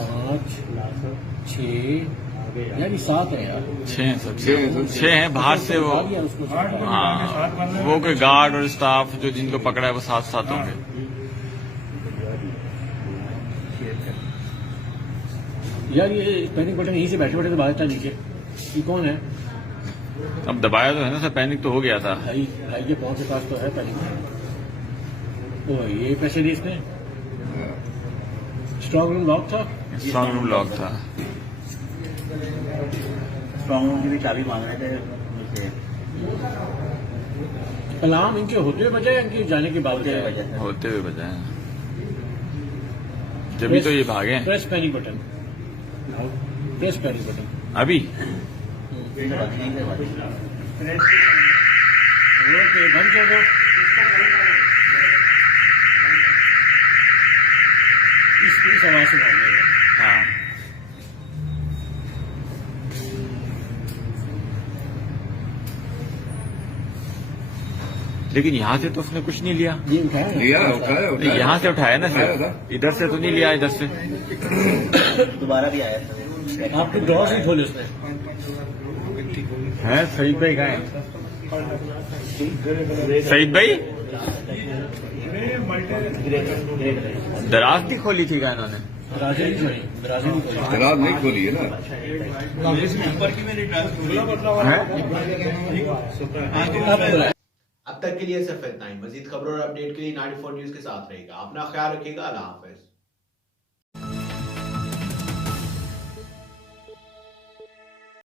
5 6 यार ये 7 है यार। 6 हैं बाहर से वो। यार उसको हाँ, वो कोई गार्ड और स्टाफ जो जिनको पकड़ा है वो 7 होंगे। यार ये पैनिक बटन यहीं से बैठे बैठे दबाया था नीचे। ये कौन है? अब दबाया तो है ना सर, पैनिक तो हो गया था। भाई भाई के पाँव के पास तो है पैनिक बटन। ओ ये पैसे दिए इसने। स्ट्रॉन्ग रूम लॉक था। स्ट्रॉन्ग रूम लॉक था। स्ट्रॉन्ग रूम की भी चाबी मांग रहे थे मुझसे। अलार्म इनके होते हुए बजा या इनके जाने के बाद बजा? होते हुए बजाए, जभी तो ये भागे हैं। Press panic button, press panic button अभी ओके बंद कर दो। इस आवाज से भागेगा। हाँ, लेकिन यहाँ से तो उसने कुछ नहीं लिया। ये उठाया नहीं, यहाँ से उठाया ना सर, इधर से तो नहीं लिया। इधर से दोबारा भी आया था। आपके ड्रॉज नहीं खोले उसने। है सईद भाई कहाँ है? सईद भाई दराज नहीं खोली थी क्या इन्होंने? दराजे नहीं खोली, दराजे नहीं खोली। दराज नहीं खोली है ना। है? अब तक के लिए सिर्फ इतना ही। मजीद खबरों और अपडेट के लिए 94 न्यूज के साथ रहेगा। अपना ख्याल रखिएगा। अल्लाह हाफिज।